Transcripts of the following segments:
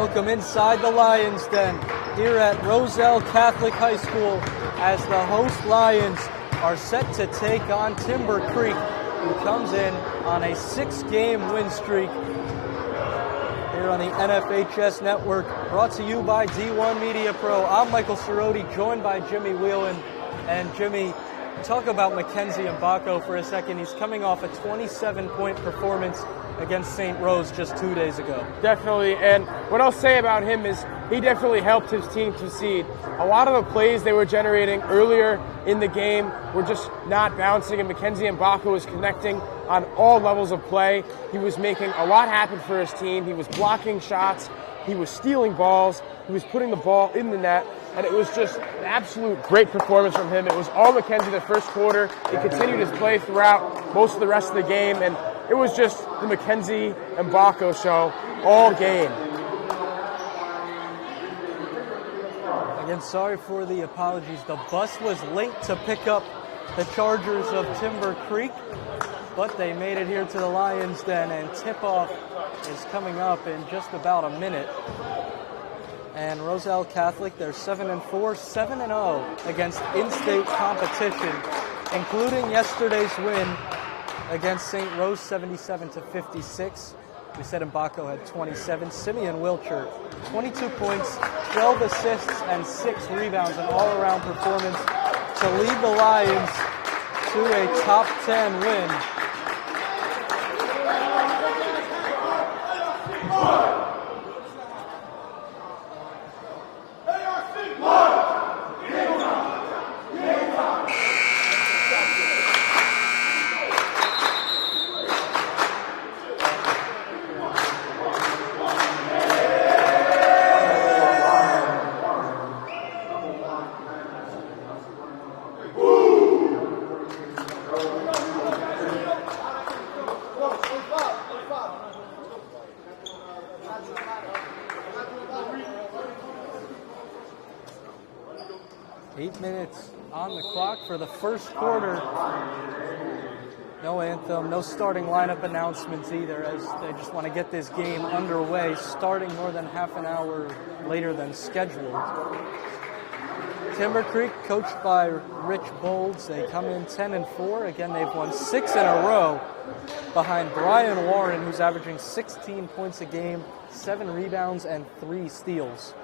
Welcome inside the Lions Den here at Roselle Catholic High School as the host Lions are set to take on Timber Creek, who comes in on a 6-game win streak. Here on the NFHS Network, brought to you by D1 Media Pro. I'm Michael Cerroti, joined by Jimmy Whelan. And Jimmy, talk about Mackenzie Mbako for a second. He's coming off a 27-point performance against St. Rose just 2 days ago. Definitely, and what I'll say about him is he definitely helped his team succeed. A lot of the plays they were generating earlier in the game were just not bouncing, and Mackenzie Mbako was connecting on all levels of play. He was making a lot happen for his team. He was blocking shots, he was stealing balls, he was putting the ball in the net, and it was just an absolute great performance from him. It was all Mackenzie the first quarter. He continued his play throughout most of the rest of the game, and it was just the Mackenzie Mbako show all game. Again, sorry for the apologies. The bus was late to pick up the Chargers of Timber Creek, but they made it here to the Lions Den, and tip-off is coming up in just about a minute. And Roselle Catholic, they're 7-4, 7-0 against in-state competition, including yesterday's win against St. Rose, 77-56. We said Mbako had 27. Simeon Wilcher, 22 points, 12 assists, and 6 rebounds, an all-around performance to lead the Lions to a top 10 win. Minutes on the clock for the first quarter. No anthem, no starting lineup announcements either, as they just want to get this game underway, starting more than half an hour later than scheduled. Timber Creek, coached by Rich Bolds, they come in 10-4. Again, they've won 6 in a row behind Brian Warren, who's averaging 16 points a game, 7 rebounds, and 3 steals.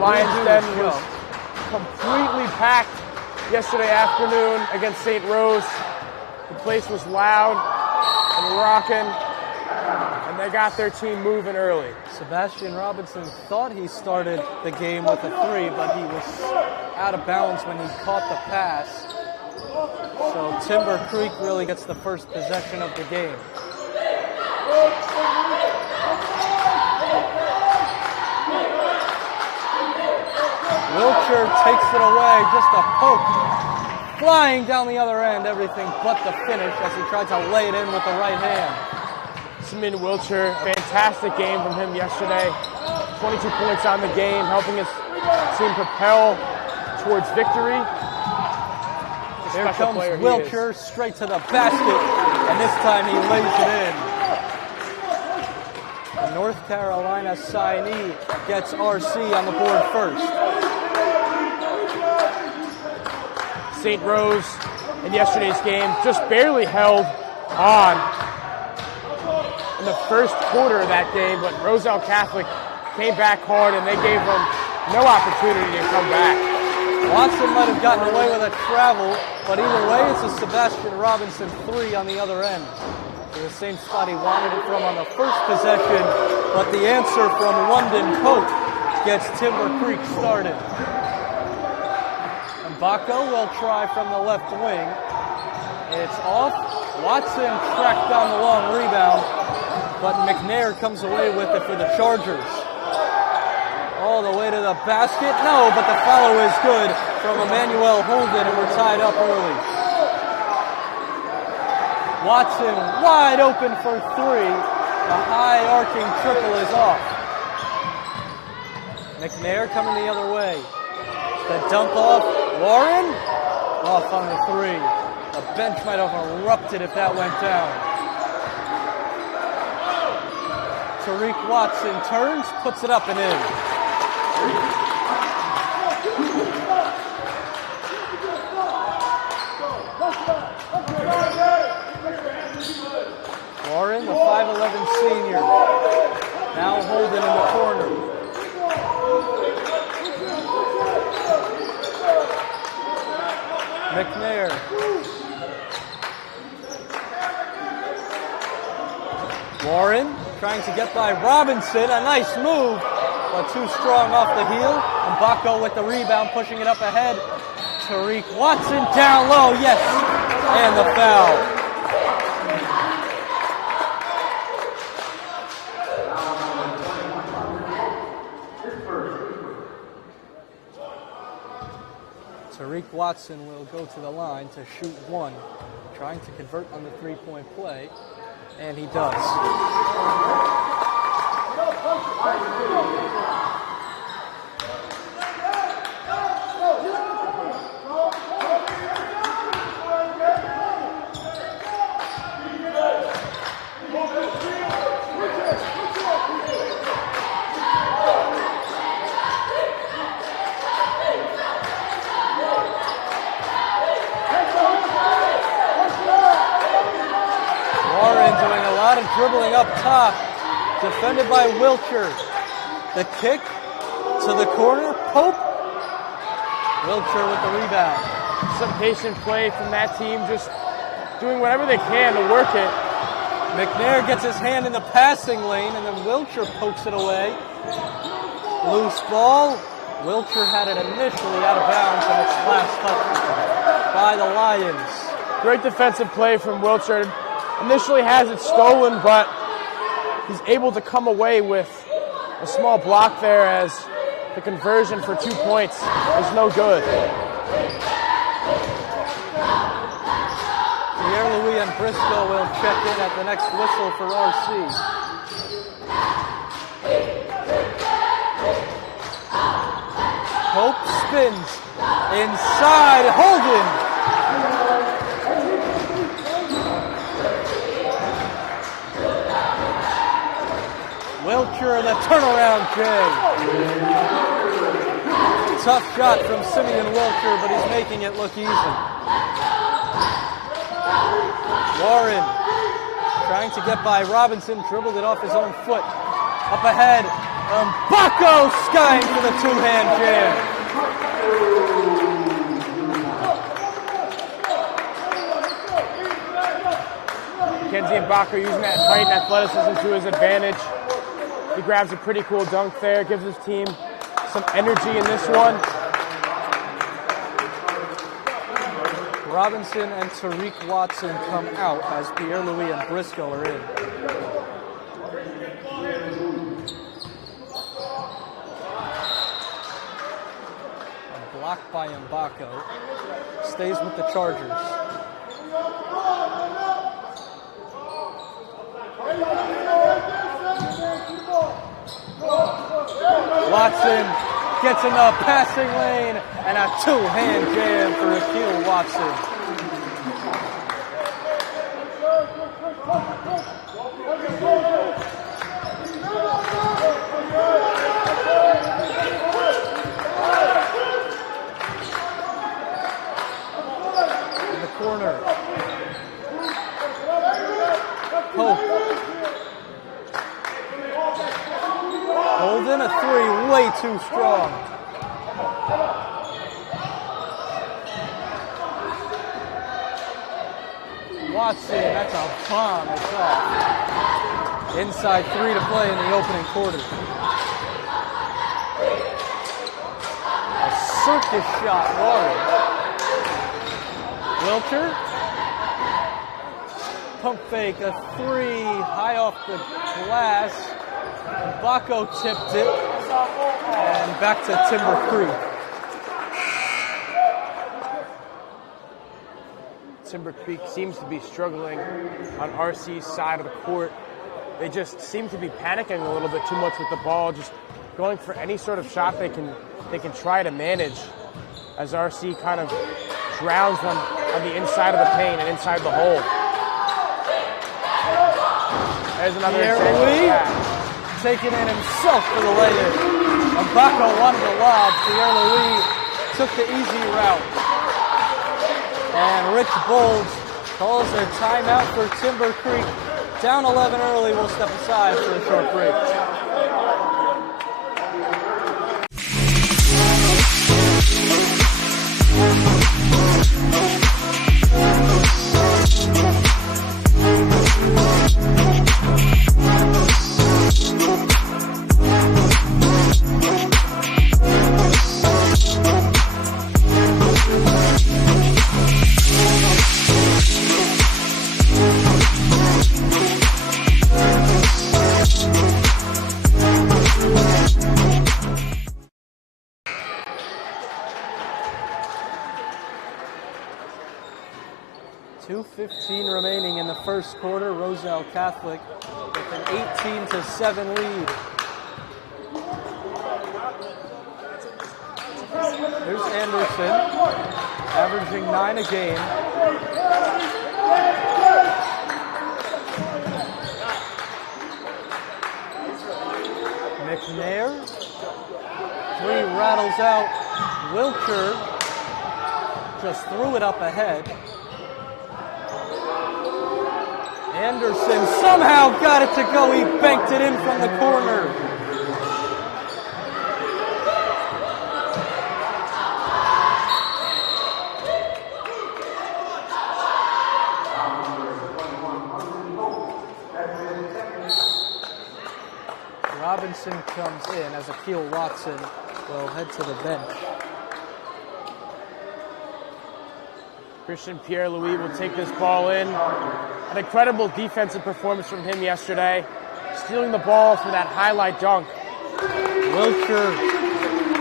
Lions Den was completely packed yesterday afternoon against St. Rose. The place was loud and rocking, and they got their team moving early. Sebastian Robinson thought he started the game with a 3, but he was out of bounds when he caught the pass. So Timber Creek really gets the first possession of the game. Wilcher takes it away, just a poke. Flying down the other end, everything but the finish as he tried to lay it in with the right hand. Simeon Wilcher, fantastic game from him yesterday. 22 points on the game, helping his team propel towards victory. There comes Wilcher straight to the basket, and this time he lays it in. The North Carolina signee gets RC on the board first. St. Rose in yesterday's game just barely held on in the first quarter of that game, but Roselle Catholic came back hard and they gave them no opportunity to come back. Watson might have gotten away with a travel, but either way, it's a Sebastian Robinson 3 on the other end. The same spot he wanted it from on the first possession, but the answer from London Pope gets Timber Creek started. Mbako will try from the left wing. It's off. Watson tracked down the long rebound, but McNair comes away with it for the Chargers. All the way to the basket. No, but the follow is good from Emmanuel Holden, and we're tied up early. Watson wide open for three. The high arcing triple is off. McNair coming the other way. The dump off. Warren off on the three. The bench might have erupted if that went down. Tariq Watson turns, puts it up and in. Warren, the 5'11 senior, now holding in the corner. McNair. Warren trying to get by Robinson. A nice move, but too strong off the heel. And Baco with the rebound, pushing it up ahead. Tariq Watson down low, yes, and the foul. Tariq Watson will go to the line to shoot one, trying to convert on the three-point play, and he does. Dribbling up top, defended by Wilcher. The kick to the corner, Pope. Wilcher with the rebound. Some patient play from that team, just doing whatever they can to work it. McNair gets his hand in the passing lane, and then Wilcher pokes it away. Loose ball. Wilcher had it initially out of bounds, and it's last touched by the Lions. Great defensive play from Wilcher. Initially has it stolen, but he's able to come away with a small block there as the conversion for 2 points is no good. Pierre-Louis and Briscoe will check in at the next whistle for RC. Hope spins inside, Holden. Wilcher, the turnaround Jay. Tough shot from Simeon Wilcher, but he's making it look easy. Warren trying to get by Robinson, dribbled it off his own foot. Up ahead, Baco skying for the two-hand jam. Mackenzie and Baco using that height and athleticism to his advantage. He grabs a pretty cool dunk there, gives his team some energy in this one. Robinson and Tariq Watson come out as Pierre-Louis and Briscoe are in. A block by Mbako. Stays with the Chargers. Watson gets in the passing lane and a two-hand jam for Akil Watson. In the corner. Pope. Holden, a three, way too strong. Watson, that's a bomb. It's off. Inside three to play in the opening quarter. A circus shot, Warren. Wilcher. Pump fake, a three, high off the glass. Baco tipped it, and back to Timber Creek. Timber Creek seems to be struggling on RC's side of the court. They just seem to be panicking a little bit too much with the ball, just going for any sort of shot they can try to manage, as RC kind of drowns them on the inside of the paint and inside the hole. There's another example of that. Taking in himself for the lay-in. Mbako wanted the lob. Pierre-Louis took the easy route. And Rich Bowles calls a timeout for Timber Creek. Down 11 early, we'll step aside for a short break. .2:15 remaining in the first quarter. Roselle Catholic with an 18-7 lead. Here's Anderson, averaging 9 a game. McNair, 3 rattles out. Wilcher just threw it up ahead. Anderson somehow got it to go. He banked it in from the corner. Robinson comes in as Akil Watson will head to the bench. Christian Pierre-Louis will take this ball in. An incredible defensive performance from him yesterday, stealing the ball for that highlight dunk. Wilcher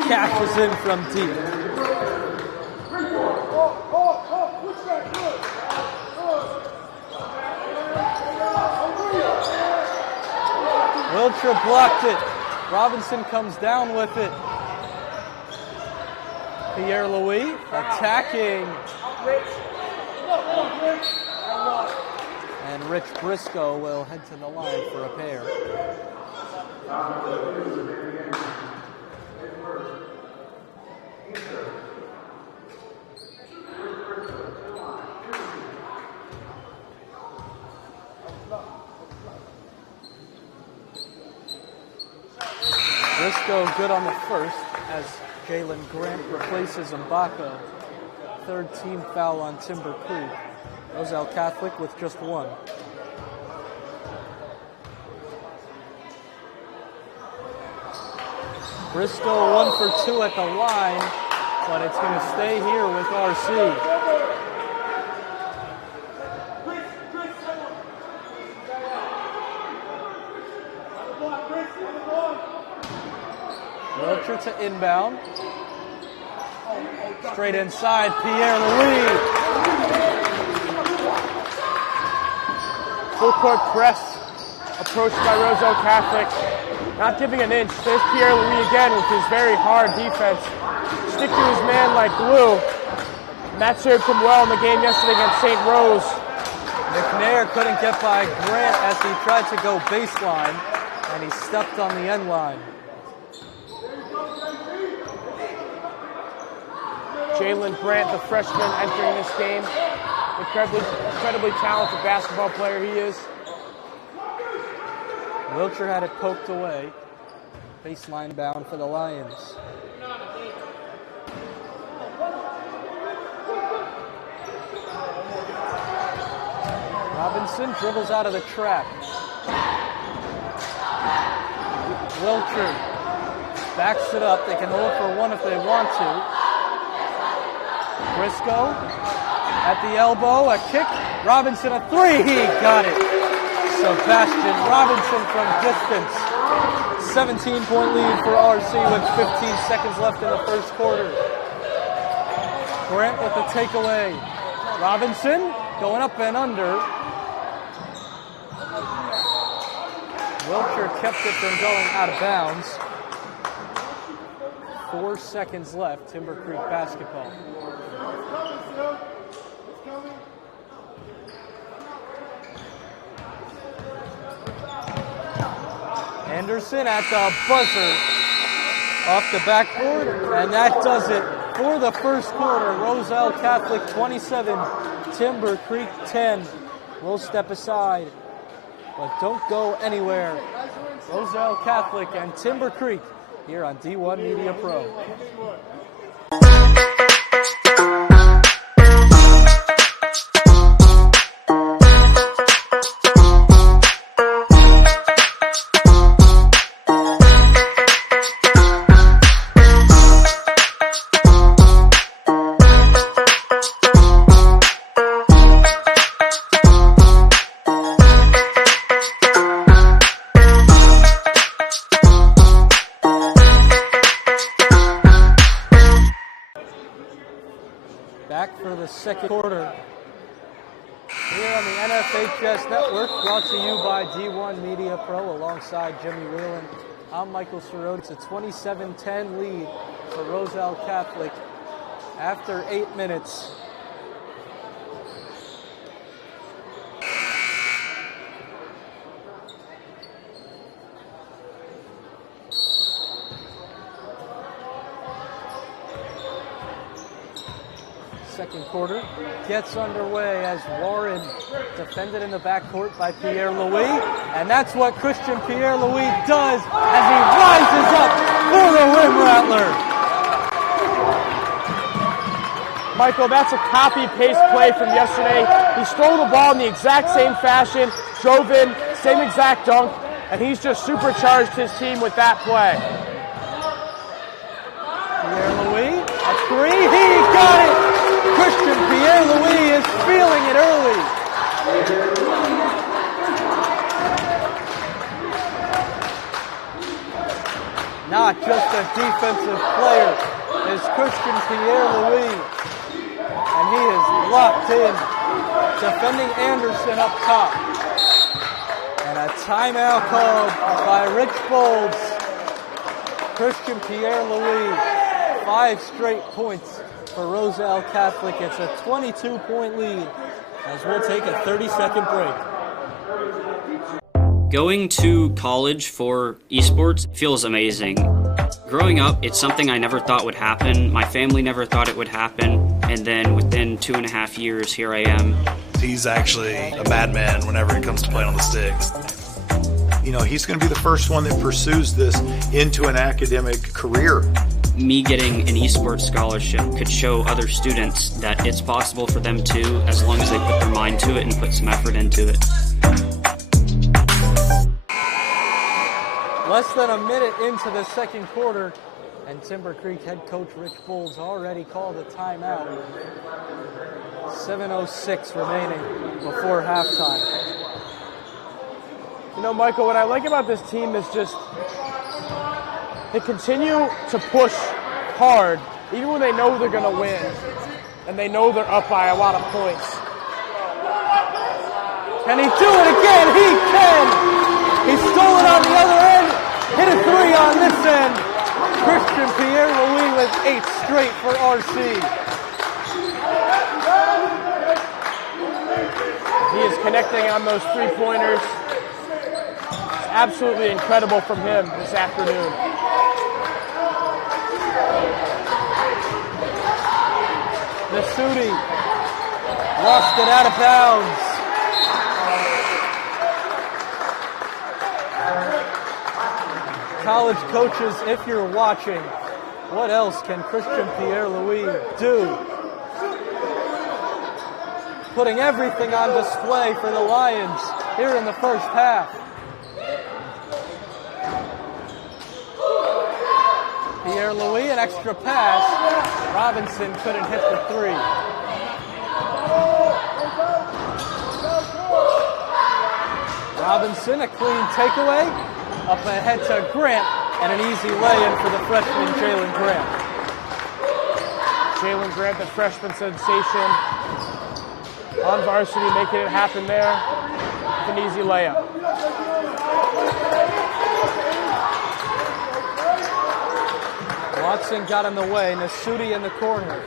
cashes in from deep. Wilcher blocked it. Robinson comes down with it. Pierre-Louis attacking. And Rich Briscoe will head to the line for a pair. Briscoe good on the first as Jalen Grant replaces Mbako. Third team foul on Timber Creek. Roselle Catholic with just 1. Briscoe 1 for 2 at the line, but it's going to stay here with RC. Wilcher to inbound. Straight inside, Pierre-Louis. Full court press approached by Roselle Catholic. Not giving an inch. There's Pierre-Louis again with his very hard defense. Stick to his man like glue. And that served him well in the game yesterday against St. Rose. McNair couldn't get by Grant as he tried to go baseline, and he stepped on the end line. Jalen Grant, the freshman entering this game. Incredibly talented basketball player he is. Wilcher had it poked away. Baseline bound for the Lions. Robinson dribbles out of the trap. Wilcher backs it up. They can hold for 1 if they want to. Briscoe at the elbow, a kick. Robinson a 3, he got it. Sebastian Robinson from distance. 17-point lead for RC with 15 seconds left in the first quarter. Grant with the takeaway. Robinson going up and under. Wiltshire kept it from going out of bounds. 4 seconds left, Timber Creek basketball. Anderson at the buzzer off the backboard, and that does it for the first quarter. Roselle Catholic 27, Timber Creek 10. We'll step aside, but don't go anywhere. Roselle Catholic and Timber Creek here on D1 Media Pro. Back for the second quarter here on the NFHS Network, brought to you by D1 Media Pro alongside Jimmy Whelan. I'm Michael Cerrone. It's a 27-10 lead for Roselle Catholic after 8 minutes. Second quarter gets underway as Warren defended in the backcourt by Pierre Louis, and that's what Christian Pierre Louis does as he rises up for the Rim Rattler. Michael, that's a copy-paste play from yesterday. He stole the ball in the exact same fashion, drove in, same exact dunk, and he's just supercharged his team with that play. Pierre Louis, a three, he got it! Christian Pierre Louis is feeling it early. Not just a defensive player is Christian Pierre Louis, and he is locked in, defending Anderson up top. And a timeout called by Rich Bolds. Christian Pierre Louis, 5 straight points for Roselle Catholic. It's a 22-point lead as we'll take a 30-second break. Going to college for esports feels amazing. Growing up, it's something I never thought would happen. My family never thought it would happen. And then within 2.5 years, here I am. He's actually a madman whenever it comes to playing on the sticks. You know, he's going to be the first one that pursues this into an academic career. Me getting an esports scholarship could show other students that it's possible for them too, as long as they put their mind to it and put some effort into it. Less than a minute into the second quarter, and Timber Creek head coach Rich Bolds already called a timeout. 7:06 remaining before halftime. You know, Michael, what I like about this team is just they continue to push hard, even when they know they're going to win, and they know they're up by a lot of points. Can he do it again? He can! He stole it on the other end, hit a three on this end. Christian Pierre Louis with 8 straight for RC. He is connecting on those three-pointers. It's absolutely incredible from him this afternoon. Nasuti lost it out of bounds. College coaches, if you're watching, what else can Christian Pierre Louis do? Putting everything on display for the Lions here in the first half. Pierre Louis, an extra pass. Robinson couldn't hit the three. Robinson, a clean takeaway. Up ahead to Grant, and an easy lay-in for the freshman Jalen Grant. Jalen Grant, the freshman sensation. on varsity, making it happen there with an easy layup. Watson got in the way. Nasuti in the corner.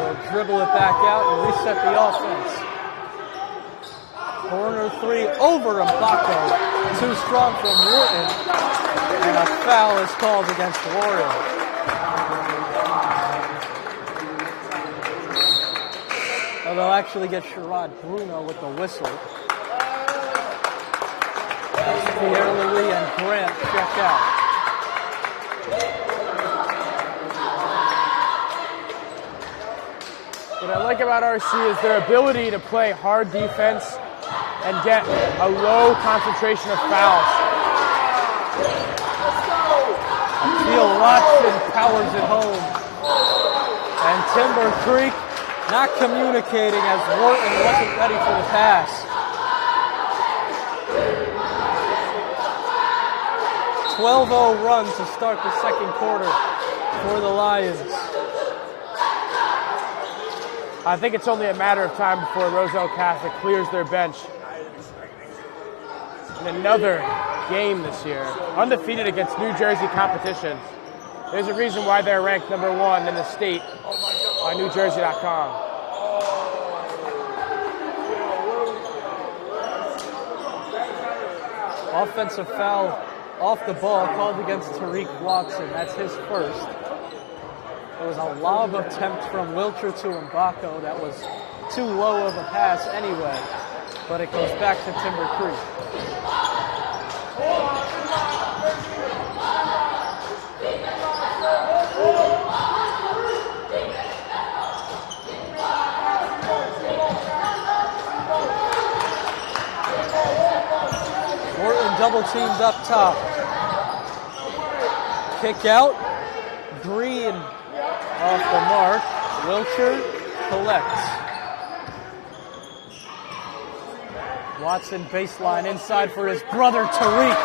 Will dribble it back out and reset the offense. Corner three over Mbako. Too strong from Wharton. And a foul is called against Warren. They'll actually get Sherrod Bruno with the whistle. Pierre Louis and Grant check out. What I like about RC is their ability to play hard defense and get a low concentration of fouls. Akil Watson powers it home. And Timber Creek not communicating as Wharton wasn't ready for the pass. 12-0 run to start the second quarter for the Lions. I think it's only a matter of time before Roselle Catholic clears their bench. In another game this year, undefeated against New Jersey competition. There's a reason why they're ranked number 1 in the state on NewJersey.com. Offensive foul off the ball called against Tariq Watson. That's his first. There was a lob attempt from Wilcher to Mbako that was too low of a pass anyway, but it goes back to Timber Creek. Wharton double teamed up top. Kick out. Green off the mark. Wilcher collects. Watson baseline inside for his brother Tariq.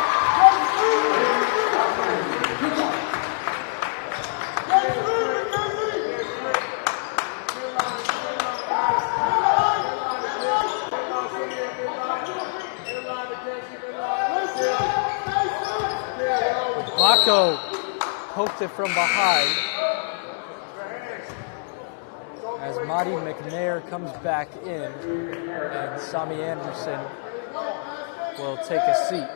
Mbako poked it from behind. As Marty McNair comes back in, and Sami Anderson will take a seat.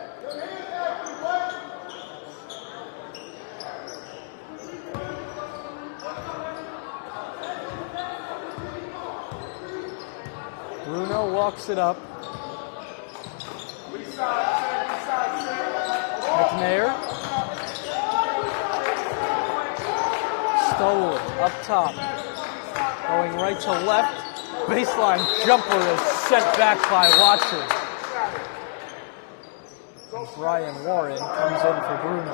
Bruno walks it up. McNair. Stolen up top. Going right to left. Baseline jumper is sent back by Watson. And Brian Warren comes in for Bruno.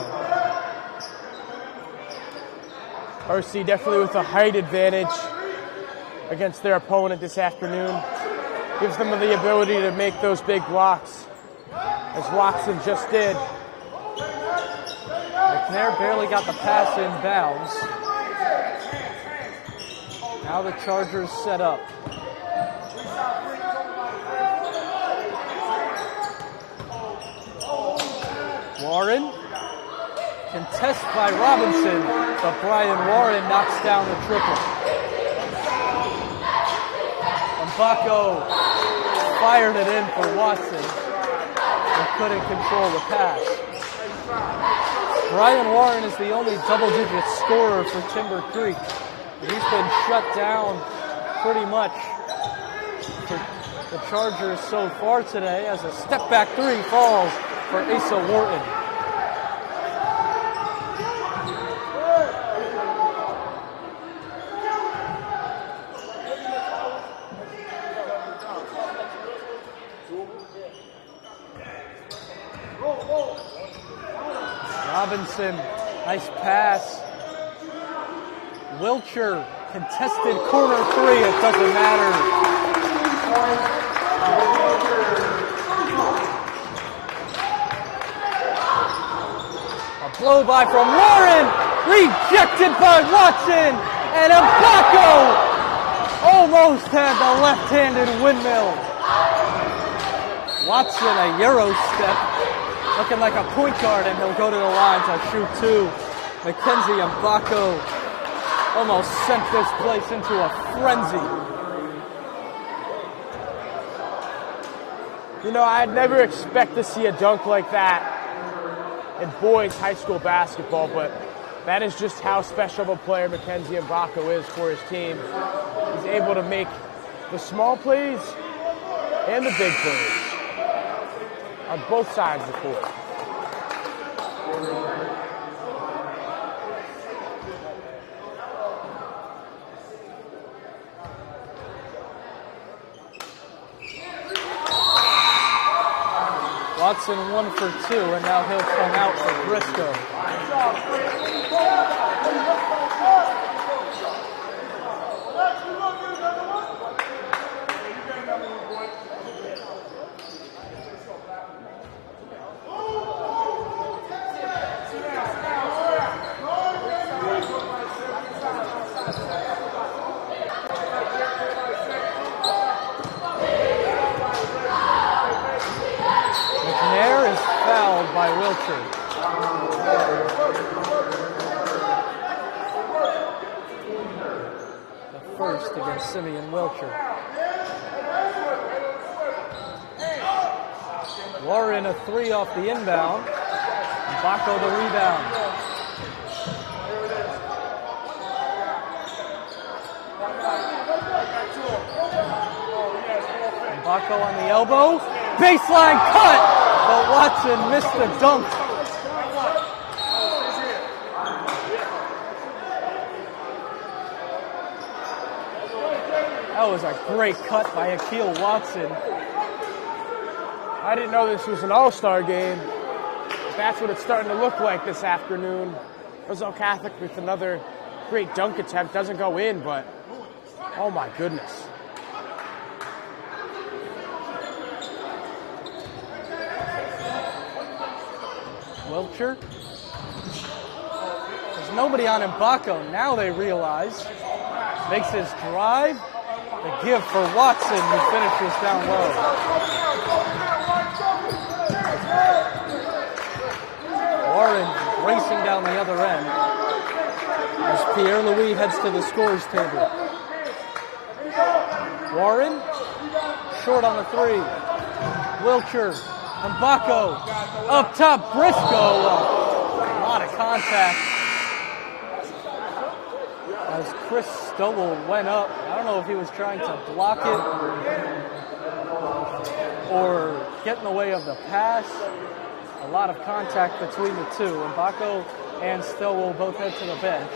RC definitely with a height advantage against their opponent this afternoon. Gives them the ability to make those big blocks, as Watson just did. McNair barely got the pass in bounds. Now the Chargers set up. Warren. Contest by Robinson, but Brian Warren knocks down the triple. Mbako fired it in for Watson and couldn't control the pass. Brian Warren is the only double-digit scorer for Timber Creek. He's been shut down pretty much for the Chargers so far today as a step-back three falls for Asa Wharton. Robinson, nice pass. Wilcher, contested corner three, it doesn't matter. A blow by from Warren, rejected by Watson, and Mbako almost almost had the left-handed windmill. Watson, a Euro step, looking like a point guard, and he'll go to the line to shoot two. Mackenzie Mbako almost sent this place into a frenzy. You know, I'd never expect to see a dunk like that in boys high school basketball, but that is just how special of a player Mackenzie Mbako is for his team. He's able to make the small plays and the big plays on both sides of the court. Watson 1 for 2, and now he'll come out for Briscoe. McNair is fouled by Wilcher. The first against Simeon Wilcher. Warren a three off the inbound. Mbako the rebound. Mbako on the elbow. Baseline cut, but Watson missed the dunk. That was a great cut by Akil Watson. I didn't know this was an all-star game. That's what it's starting to look like this afternoon. Roselle Catholic with another great dunk attempt. Doesn't go in, but oh my goodness. Wilcher. There's nobody on Mbako. Now they realize. Makes his drive. The give for Watson, who finishes down low. Warren racing down the other end as Pierre-Louis heads to the scores table. Warren, short on the three. Wilcher, Mbako, up top, Briscoe. A lot of contact. As Chris Stowell went up, I don't know if he was trying to block it or get in the way of the pass. A lot of contact between the two. Mbako and Stowell both head to the bench.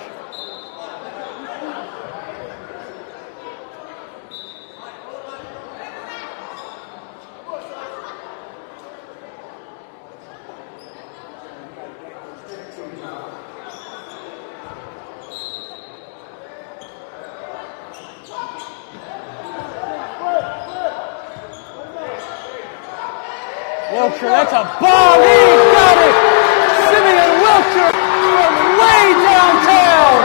Wilcher, that's a bomb. He got it. Simeon Wilcher from way downtown.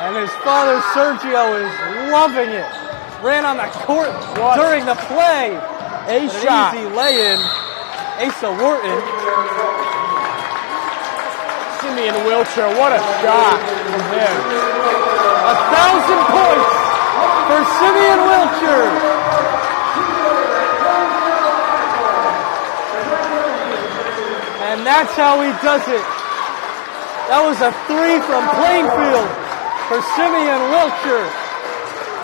And his father Sergio is loving it. Ran on the court during the play. A shot. Easy lay-in. Asa Wharton. Simeon Wilcher, what a shot from him. 1,000 points for Simeon Wilcher. And that's how he does it. That was a three from Plainfield for Simeon Wilcher.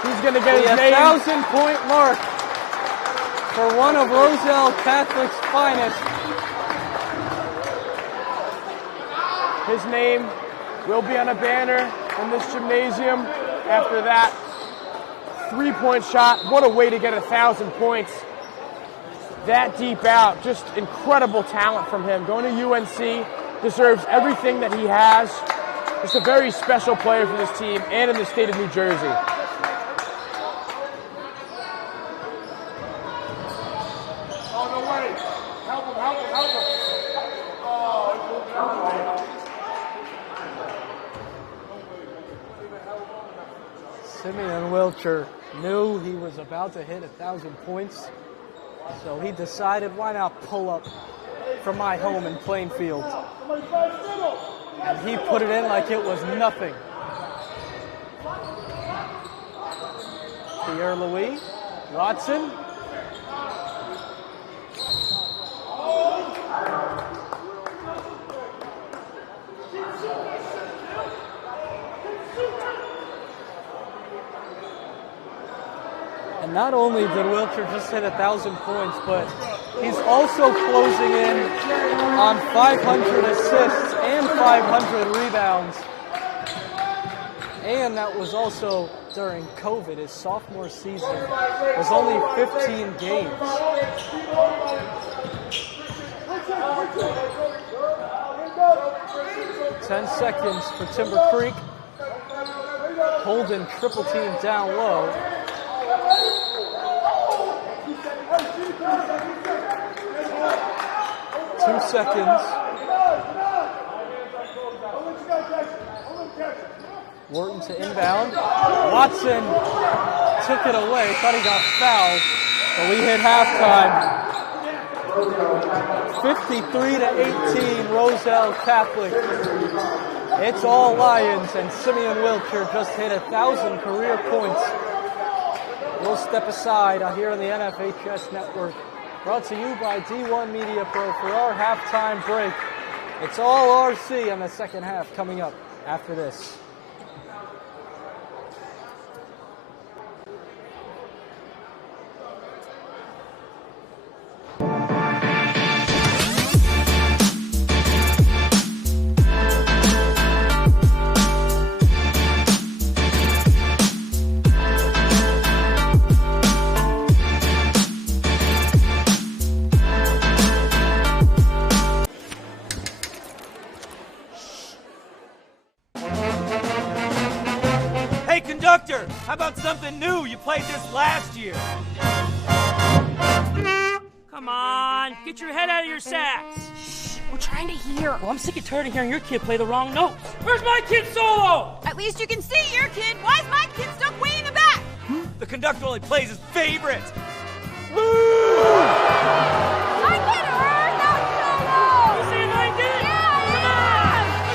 He's going to get his The name. 1,000-point mark for one of Roselle Catholic's finest. His name will be on a banner in this gymnasium after that three-point shot. What a way to get 1,000 points that deep out. Just incredible talent from him. Going to UNC, deserves everything that he has. Just a very special player for this team and in the state of New Jersey. Simeon Wilcher knew he was about to hit 1,000 points, so he decided, why not pull up from my home in Plainfield? And he put it in like it was nothing. Pierre-Louis, Watson. And not only did Wilcher just hit 1,000 points, but he's also closing in on 500 assists and 500 rebounds. And that was also during COVID. His sophomore season was only 15 games. Ten seconds for Timber Creek. Holden triple team down low. Two seconds. Wharton to inbound. Watson took it away. Thought he got fouled, but we hit halftime. 53-18, Roselle Catholic. It's all Lions, and Simeon Wilcher just hit 1,000 career points. We'll step aside here on the NFHS Network. Brought to you by D1 Media Pro for our halftime break. It's all RC in the second half coming up after this. Conductor, how about something new? You played this last year. Come on, get your head out of your sacks. Shh, we're trying to hear. Well, I'm sick and tired of hearing your kid play the wrong notes. Where's my kid solo? At least you can see your kid. Why is my kid stuck way in the back? The conductor only plays his favorites. I get her, not solo. You see if I did it? Yeah, Come on, let's go.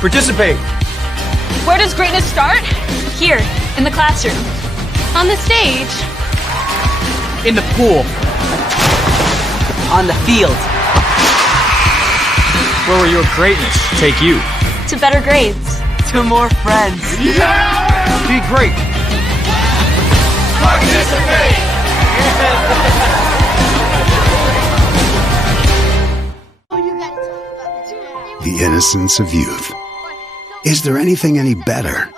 Participate. Where does greatness start? Here, in the classroom. On the stage. In the pool. On the field. Where will your greatness take you? To better grades. To more friends. Yeah! Be great. Participate! The innocence of youth. Is there anything any better?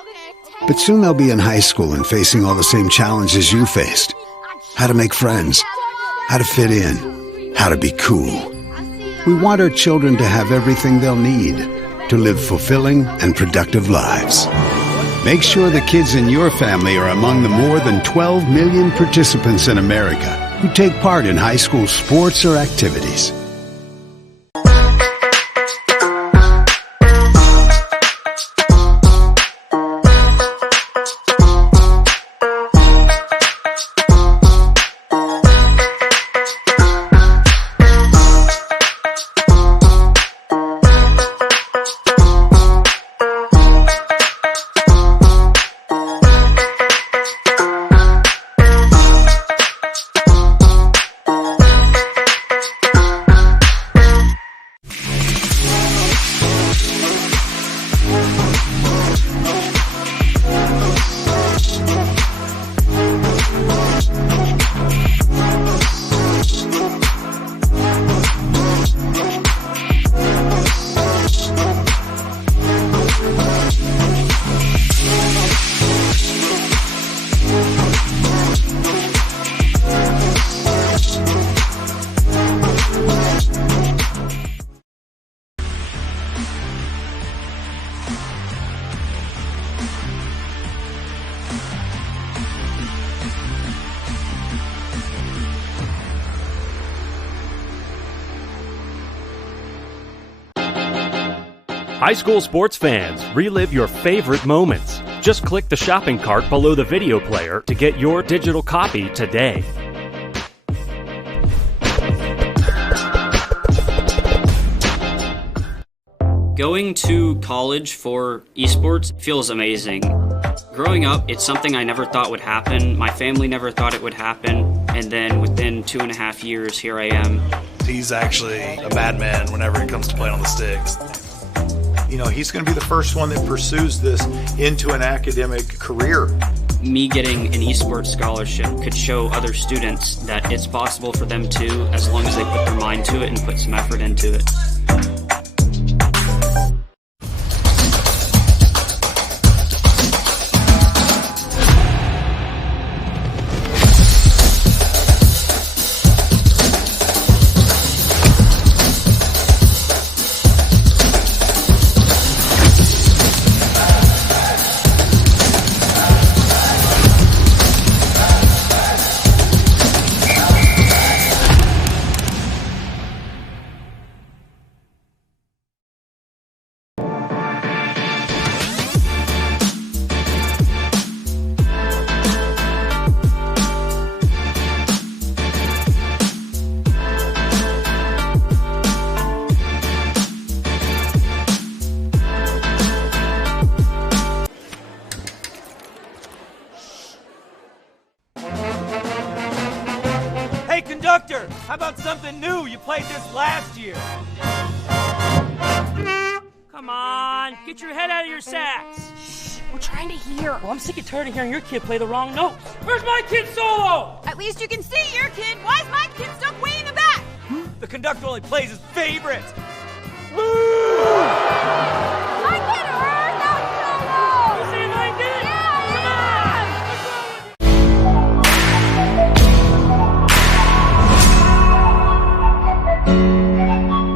But soon they'll be in high school and facing all the same challenges you faced. How to make friends, how to fit in, how to be cool. We want our children to have everything they'll need to live fulfilling and productive lives. Make sure the kids in your family are among the more than 12 million participants in America who take part in high school sports or activities. High school sports fans, relive your favorite moments. Just click the shopping cart below the video player to get your digital copy today. Going to college for esports feels amazing. Growing up, it's something I never thought would happen. My family never thought it would happen. And then within 2.5 years, here I am. He's actually a madman whenever it comes to playing on the sticks. You know, he's going to be the first one that pursues this into an academic career. Me getting an esports scholarship could show other students that it's possible for them too, as long as they put their mind to it and put some effort into it. Hey, conductor, how about something new? You played this last year. Come on, get your head out of your sacks. Shh, we're trying to hear. Well, I'm sick and tired of hearing your kid play the wrong notes. Where's my kid solo? At least you can see your kid. Why is my kid stuck way in the back? The conductor only plays his favorite. I get her, not solo. You see if I did it? Yeah, Come on.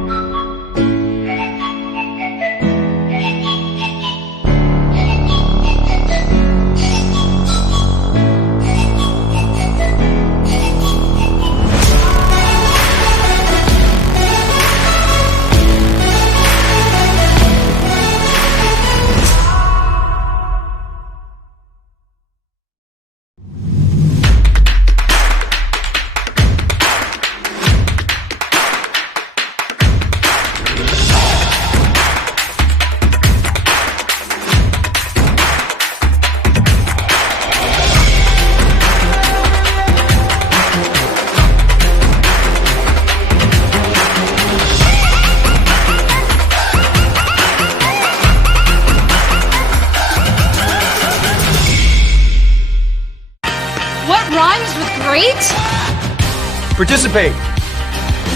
Rhymes with great? Participate.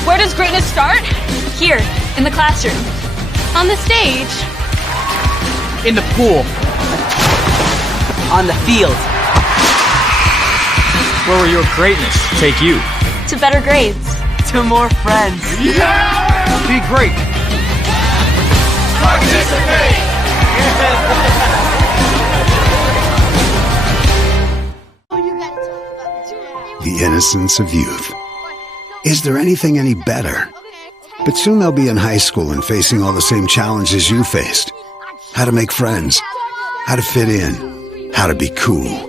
Where does greatness start? Here, in the classroom. On the stage. In the pool. On the field. Where will your greatness take you? To better grades. To more friends. Yeah! Be great. Participate! The innocence of youth. Is there anything any better? But soon they'll be in high school and facing all the same challenges you faced. How to make friends, how to fit in, how to be cool.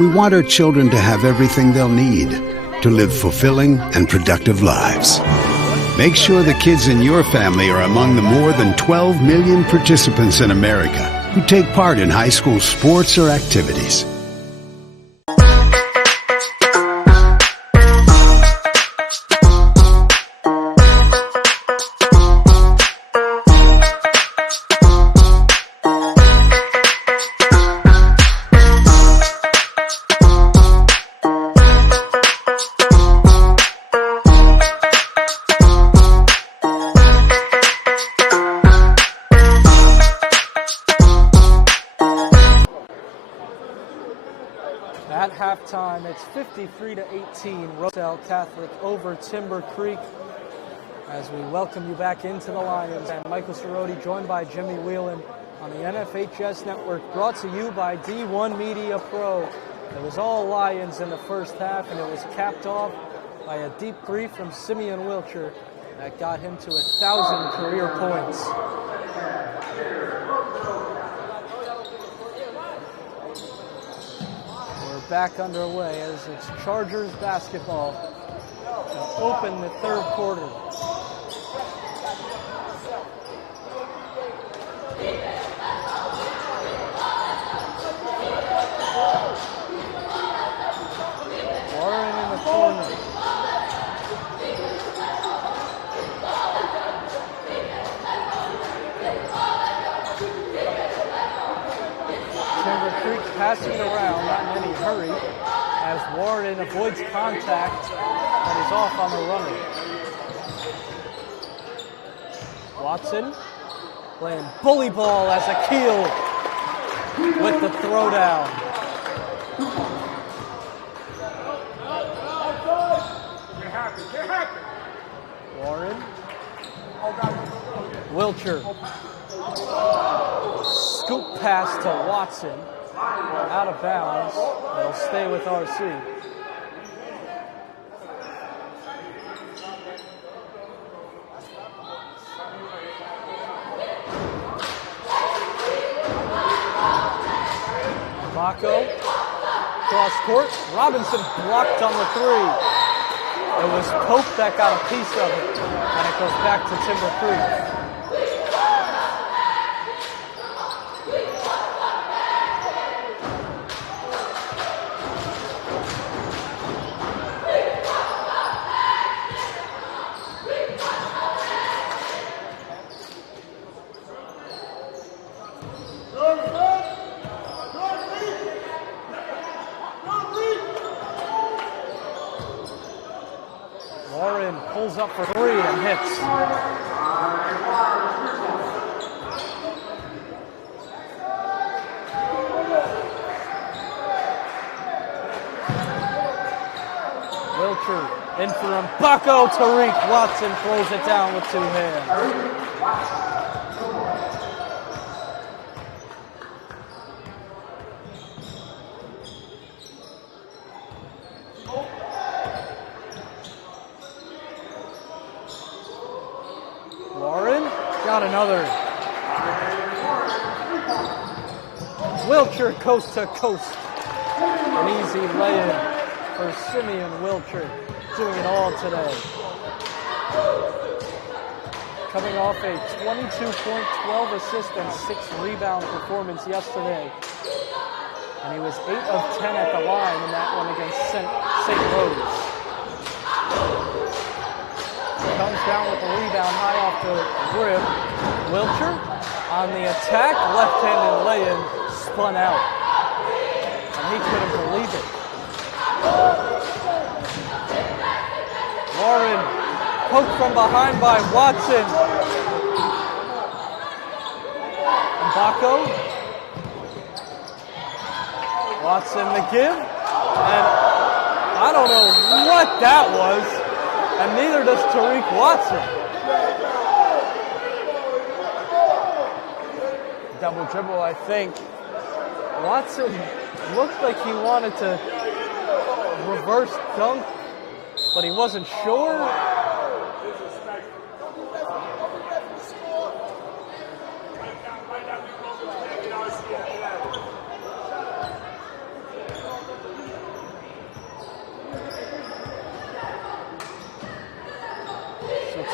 We want our children to have everything they'll need to live fulfilling and productive lives. Make sure the kids in your family are among the more than 12 million participants in America who take part in high school sports or activities. At halftime, it's 53-18, Roselle Catholic over Timber Creek. As we welcome you back into the Lions, and Michael Cerroti joined by Jimmy Whelan on the NFHS Network, brought to you by D1 Media Pro. It was all Lions in the first half, and it was capped off by a deep three from Simeon Wilcher that got him to 1,000 career points. We're back underway as it's Chargers basketball to open the third quarter. Warren in the corner. Timber Creek passing it around, not in any hurry, as Warren avoids contact and is off on the runner. Watson playing bully ball as Akil with the throwdown. Warren. Wilcher. Scoop pass to Watson. Out of bounds. It'll stay with RC. Baco. Cross court. Robinson blocked on the three. It was Pope that got a piece of it, and it goes back to Timber Creek. Warren pulls up for three and hits. Wilcher in for him. Baco. Tariq Watson throws it down with two hands. Got another. Wilcher coast to coast. An easy lay-in for Simeon Wilcher, doing it all today. Coming off a 22-point, 12 assist and 6 rebound performance yesterday. And he was 8 of 10 at the line in that one against St. Rose. Comes down with the rebound high off the rim. Wilcher on the attack, left-handed lay-in, spun out. And he couldn't believe it. Warren poked from behind by Watson. And Baco. Watson the give. And I don't know what that was. And neither does Tariq Watson. Double dribble, I think. Watson looked like he wanted to reverse dunk, but he wasn't sure.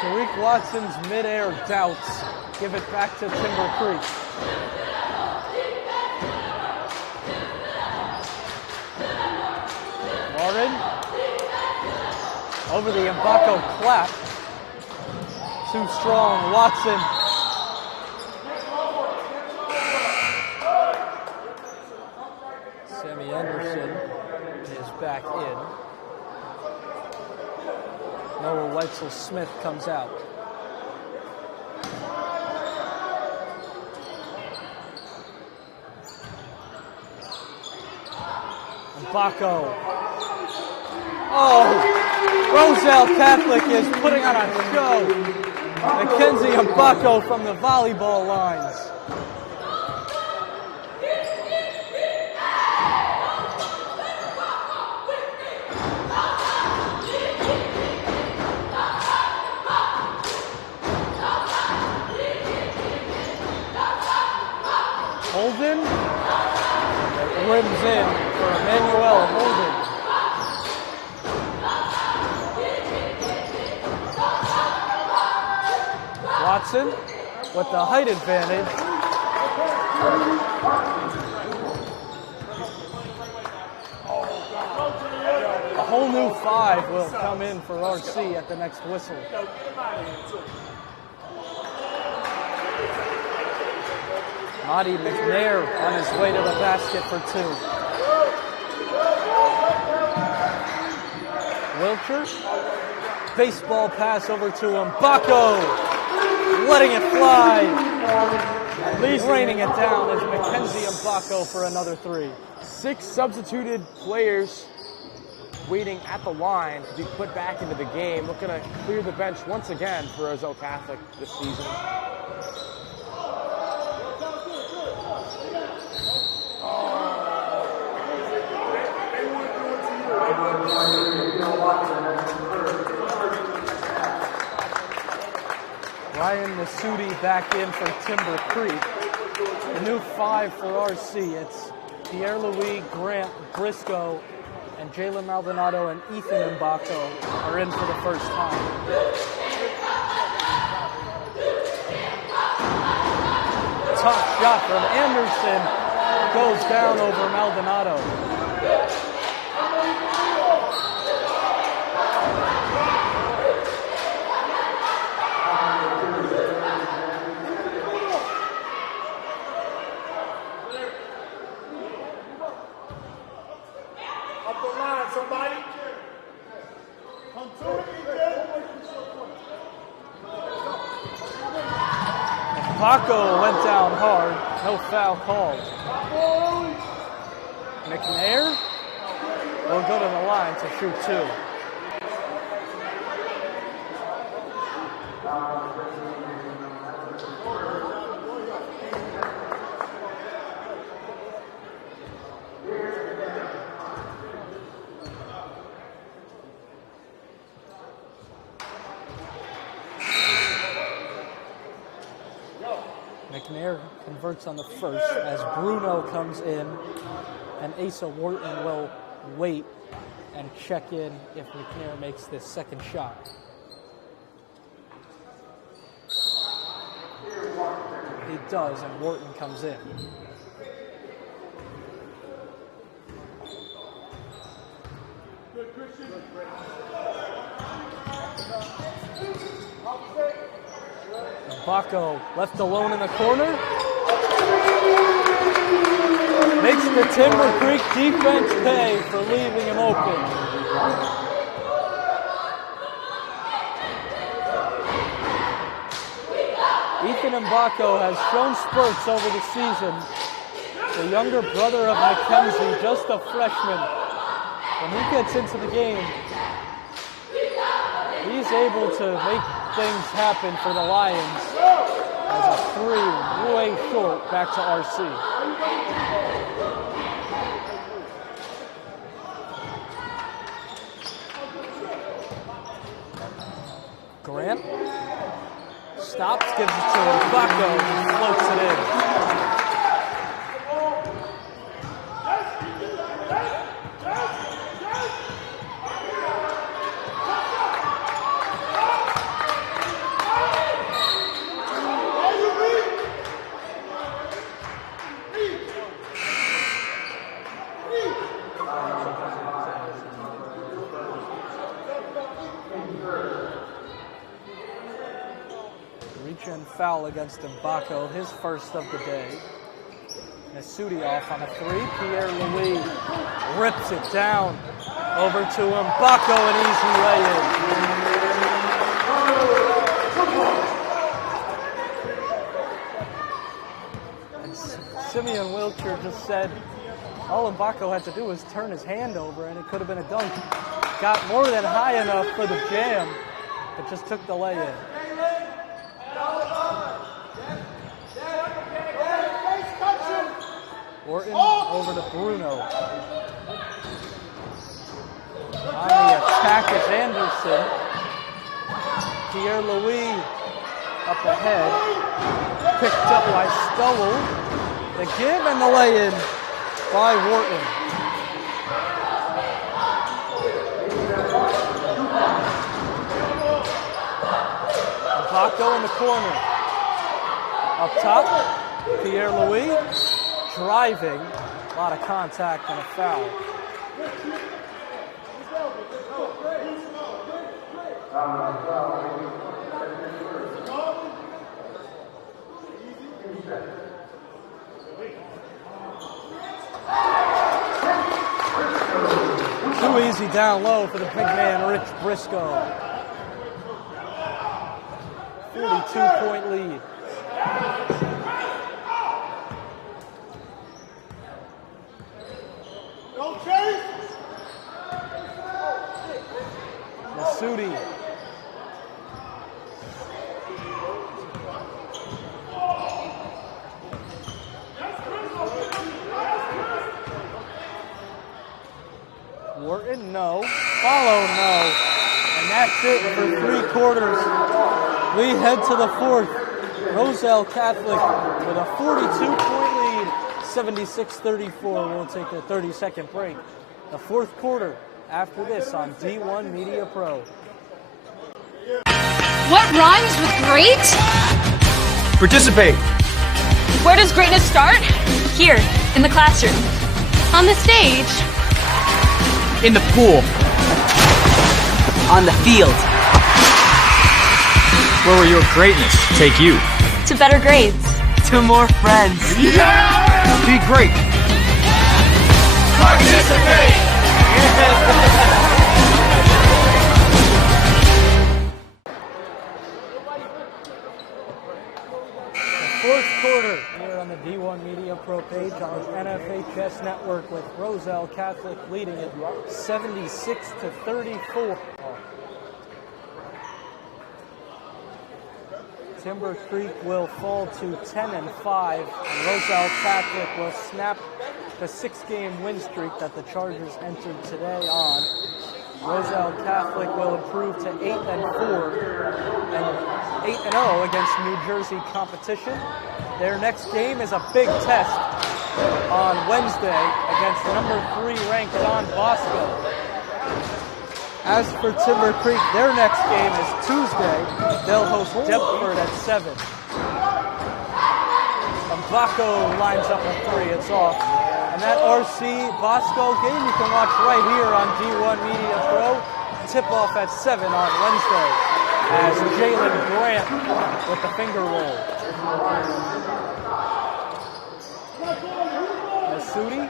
Tariq Watson's mid-air doubts give it back to Timber Creek. Warren over the Mbako clap. Too strong, Watson. Sammy Anderson is back in. Noah Weitzel-Smith comes out. Baco. Oh, Roselle Catholic is putting on a show. Mackenzie Mbako from the volleyball lines. Watson. It rims in for Emmanuel Holden. Watson with the height advantage. A whole new 5 will come in for RC at the next whistle. Monty McNair on his way to the basket for 2. Wilcher, baseball pass over to Mbako, letting it fly. At least raining it down is Mackenzie Mbako for another 3. 6 substituted players waiting at the line to be put back into the game, looking to clear the bench once again for Roselle Catholic this season. Ryan Masudi back in for Timber Creek. The new 5 for RC. It's Pierre-Louis, Grant, Briscoe, and Jalen Maldonado and Ethan Mbako are in for the first time. Tough shot from Anderson. Goes down over Maldonado. Mbako went down hard. No foul called. McNair will go to the line to shoot 2. McNair converts on the first as Bruno comes in, and Asa Wharton will wait and check in if McNair makes this second shot. He does, and Wharton comes in. Mbako left alone in the corner. Makes the Timber Creek defense pay for leaving him open. Ethan Mbako has shown spurts over the season. The younger brother of Mackenzie, just a freshman. When he gets into the game, he's able to make things happen for the Lions. As a 3 way short back to RC. Grant stops, gives it to Mbako, and floats it in. And foul against Mbako, his first of the day. Masudi off on a 3. Pierre-Louis rips it down over to Mbako, an easy lay-in. And Simeon Wilcher just said all Mbako had to do was turn his hand over and it could have been a dunk. Got more than high enough for the jam, but just took the lay-in. Wharton over to Bruno. On the attack is Anderson. Pierre-Louis up ahead. Picked up by Stowell. The give and the lay-in by Wharton. Vaco in the corner. Up top, Pierre-Louis driving. A lot of contact and a foul. Too easy down low for the big man, Rich Briscoe. 42-point lead. Masudi. Wharton, no. Follow, no. And that's it for 3 quarters. We head to the fourth. Roselle Catholic with a 42-point lead, 76-34. We'll take a 30-second break. The fourth quarter after this on D1 Media Pro. What rhymes with great? Participate. Where does greatness start? Here, in the classroom. On the stage. In the pool. On the field. Where will your greatness take you? To better grades. To more friends. Yeah! Be great. Participate! Fourth quarter here on the D1 Media Pro page on the NFHS Network with Roselle Catholic leading it 76-34. Timber Creek will fall to 10-5, and Roselle Catholic will snap the 6-game win streak that the Chargers entered today on. Roselle Catholic will improve to 8-4 and 8-0 against New Jersey competition. Their next game is a big test on Wednesday against number 3 ranked Don Bosco. As for Timber Creek, their next game is Tuesday. They'll host Deptford at 7. Vaco lines up a 3. It's off. And that RC Bosco game you can watch right here on D1 Media Pro. Tip-off at 7 on Wednesday as Jalen Grant with the finger roll. Masudi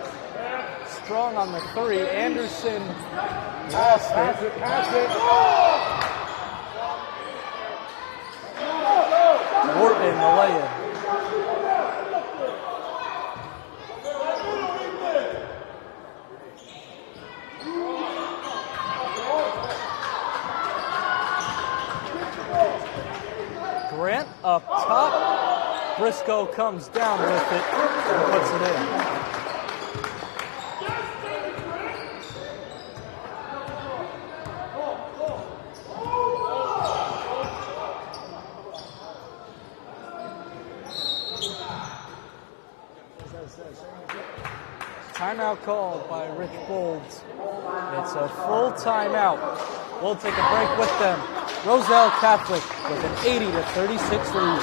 strong on the 3. Anderson lost it. Pass it. Wharton, the lay-in. Grant up top. Briscoe comes down with it and puts it in. Timeout called by Rich Bolds. It's a full timeout. We'll take a break with them. Roselle Catholic with an 80-36 lead.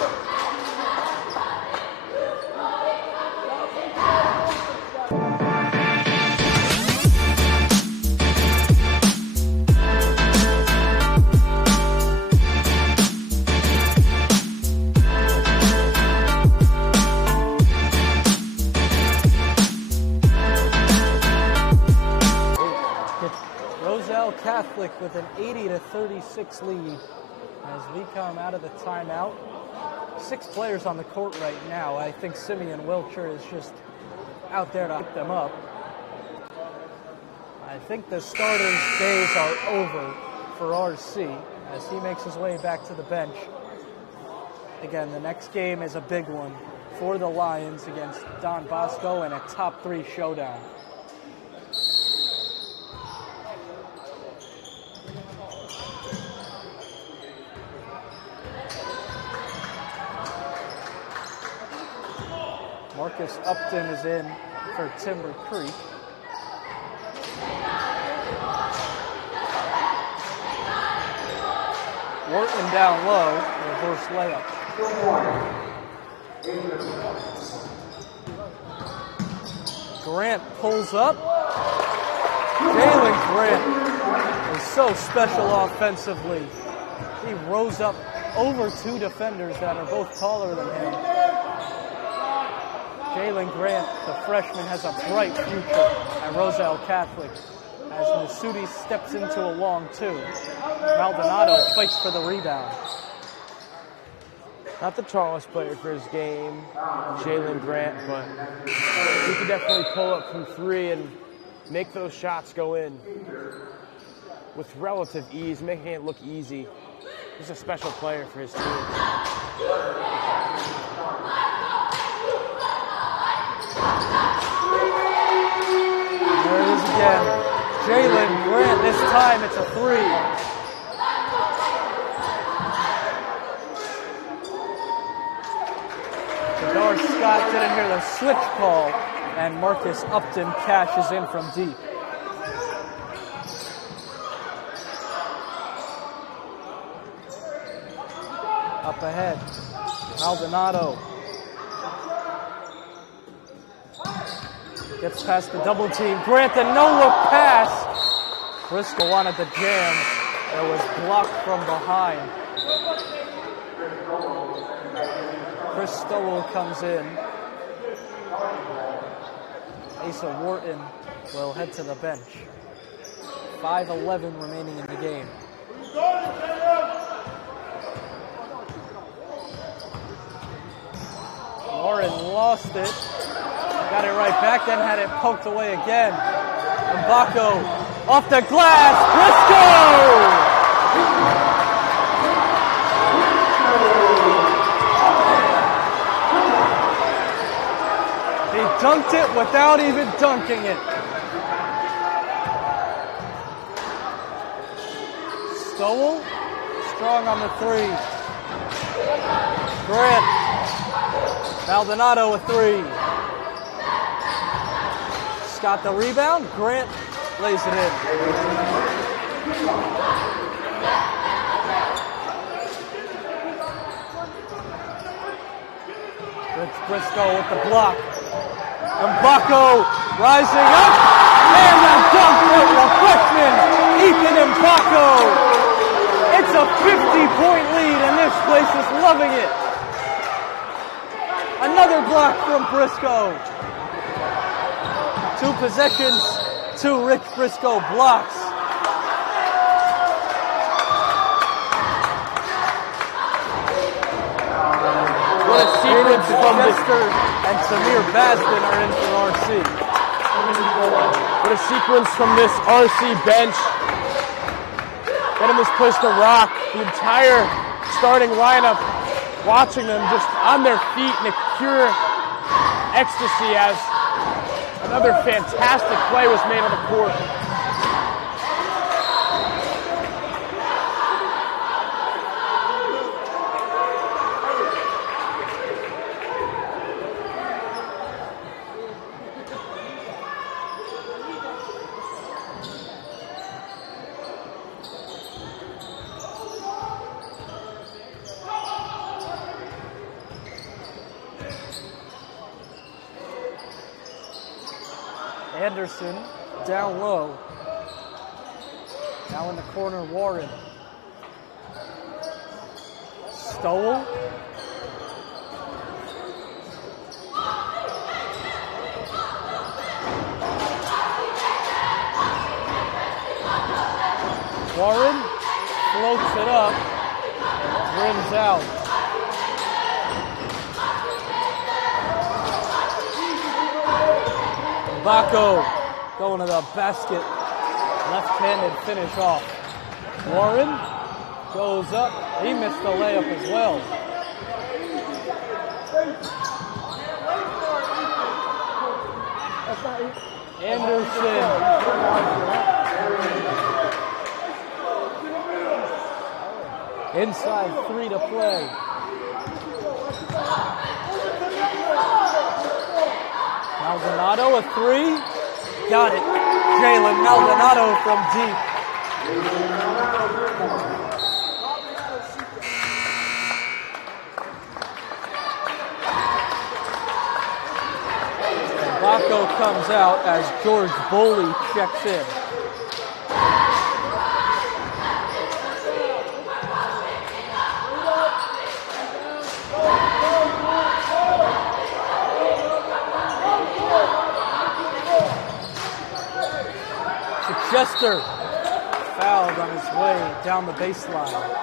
Catholic with an 80-36 lead as we come out of the timeout. 6 players on the court right now. I think Simeon Wilcher is just out there to pick them up. I think the starters' days are over for RC as he makes his way back to the bench. Again, the next game is a big one for the Lions against Don Bosco in a top 3 showdown. Marcus Upton is in for Timber Creek. Wharton down low, reverse layup. Grant pulls up. Jalen Grant is so special offensively. He rose up over two defenders that are both taller than him. Jalen Grant, the freshman, has a bright future at Roselle Catholic as Nasuti steps into a long two. Maldonado fights for the rebound. Not the tallest player for his game, Jalen Grant, but he can definitely pull up from three and make those shots go in with relative ease, making it look easy. He's a special player for his team. There it is again. Jalen Grant, this time it's a three. Jadar Scott didn't hear the switch call, and Marcus Upton cashes in from deep. Up ahead, Maldonado gets past the double team. Grant, the no-look pass. Briscoe wanted the jam. It was blocked from behind. Chris Stowell comes in. Asa Wharton will head to the bench. 5:11 remaining in the game. Warren lost it. Got it right back, then had it poked away again. Mbako off the glass. Briscoe! He dunked it without even dunking it. Stowell, strong on the three. Grant, Maldonado a three. Scott the rebound, Grant lays it in. Rich Briscoe with the block. Mbako rising up, and the dunk with the freshman, Ethan Mbako. It's a 50-point lead, and this place is loving it. Another block from Briscoe. 2 possessions, 2 Rich Briscoe blocks. What a sequence from this. And Samir Baskin are in for RC. What a sequence from this RC bench. Getting this place to rock. The entire starting lineup, watching them just on their feet in a pure ecstasy as another fantastic play was made on the court. Anderson down low. Now in the corner, Warren. Stowell. Warren floats it up, rims out. Mbako going to the basket. Left-handed finish off. Warren goes up. He missed the layup as well. Anderson. Inside 3 to play. Maldonado, a three. Got it. Jalen Maldonado from deep. Baco comes out as George Boley checks in. Chester fouled on his way down the baseline.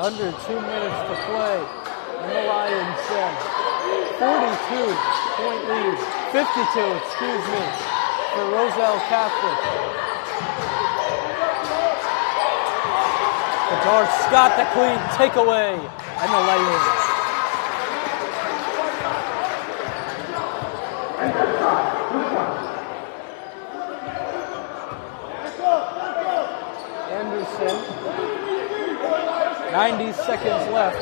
Under 2 minutes to play in the Lions' 42-point lead, 52, excuse me, for Roselle Catholic. Kadar Scott the clean takeaway and the lay-in. Anderson. 90 seconds left.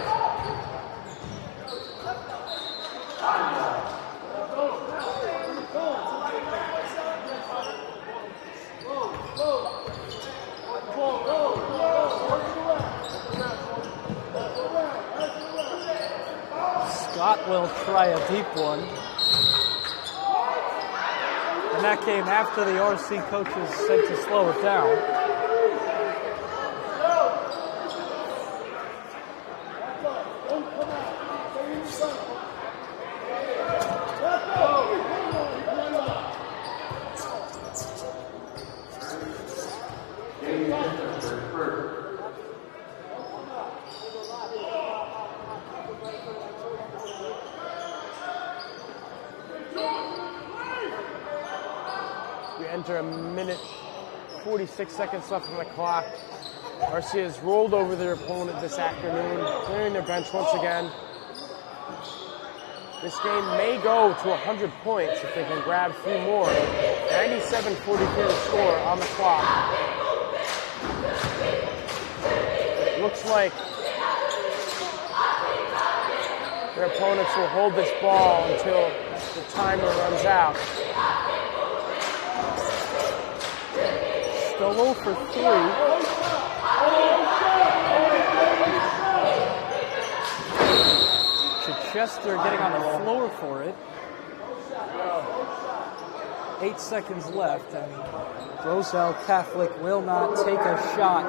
Scott will try a deep one. And that came after the RC coaches said to slow it down. We enter a minute, 46 seconds left on the clock. RC has rolled over their opponent this afternoon, clearing their bench once again. This game may go to 100 points if they can grab 3 more. 97-43 the score on the clock. It looks like their opponents will hold this ball until the timer runs out. Stolo for 3. Chester getting on the floor for it. 8 seconds left, and Roselle Catholic will not take a shot.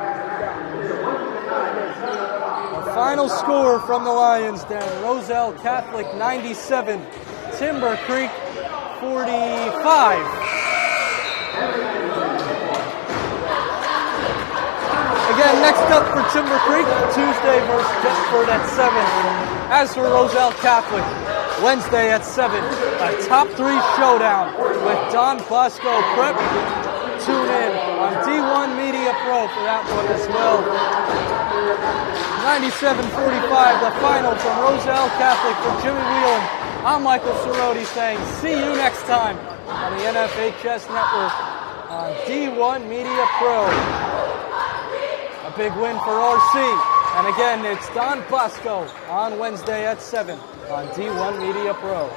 The final score from the Lions' Den: Roselle Catholic 97, Timber Creek 45. Again, next up for Timber Creek, Tuesday versus Jetford at 7. As for Roselle Catholic, Wednesday at 7, a top 3 showdown with Don Bosco Prep. Tune in on D1 Media Pro for that one as well. 97-45, the final from Roselle Catholic for Jimmy Whelan. I'm Michael Cerroti saying see you next time on the NFHS Network on D1 Media Pro. A big win for RC. And again, it's Don Bosco on Wednesday at 7 on D1 Media Pro.